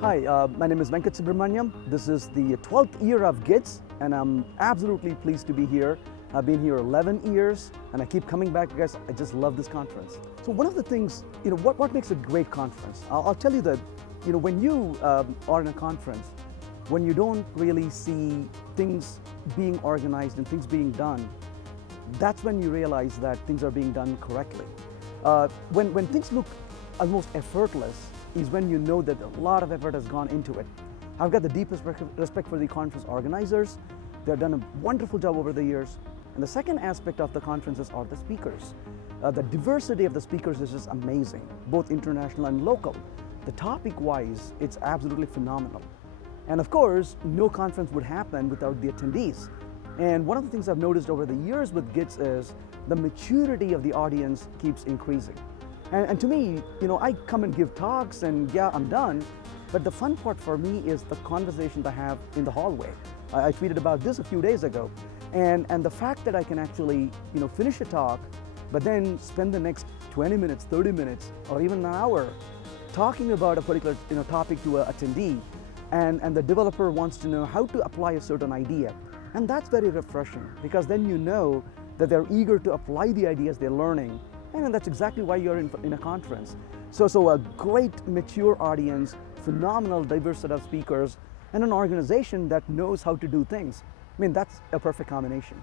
Hi, my name is Venkat Subramaniam. This is the 12th year of GIDS, and I'm absolutely pleased to be here. I've been here 11 years, and I keep coming back because I just love this conference. So one of the things, what makes a great conference? I'll tell you that, when you are in a conference, when you don't really see things being organized and things being done, that's when you realize that things are being done correctly. When things look almost effortless is when you know that a lot of effort has gone into it. I've got the deepest respect for the conference organizers. They've done a wonderful job over the years. And the second aspect of the conferences are the speakers. The diversity of the speakers is just amazing, both international and local. The topic-wise, it's absolutely phenomenal. And of course, no conference would happen without the attendees. And one of the things I've noticed over the years with GIDS is the maturity of the audience keeps increasing. And to me, I come and give talks and yeah, I'm done. But the fun part for me is the conversations I have in the hallway. I tweeted about this a few days ago. And the fact that I can actually, finish a talk, but then spend the next 20 minutes, 30 minutes, or even an hour talking about a particular topic to an attendee. And the developer wants to know how to apply a certain idea. And that's very refreshing because then you know that they're eager to apply the ideas they're learning. And that's exactly why you're in a conference. So a great mature audience, phenomenal diverse set of speakers, and an organization that knows how to do things. I mean, that's a perfect combination.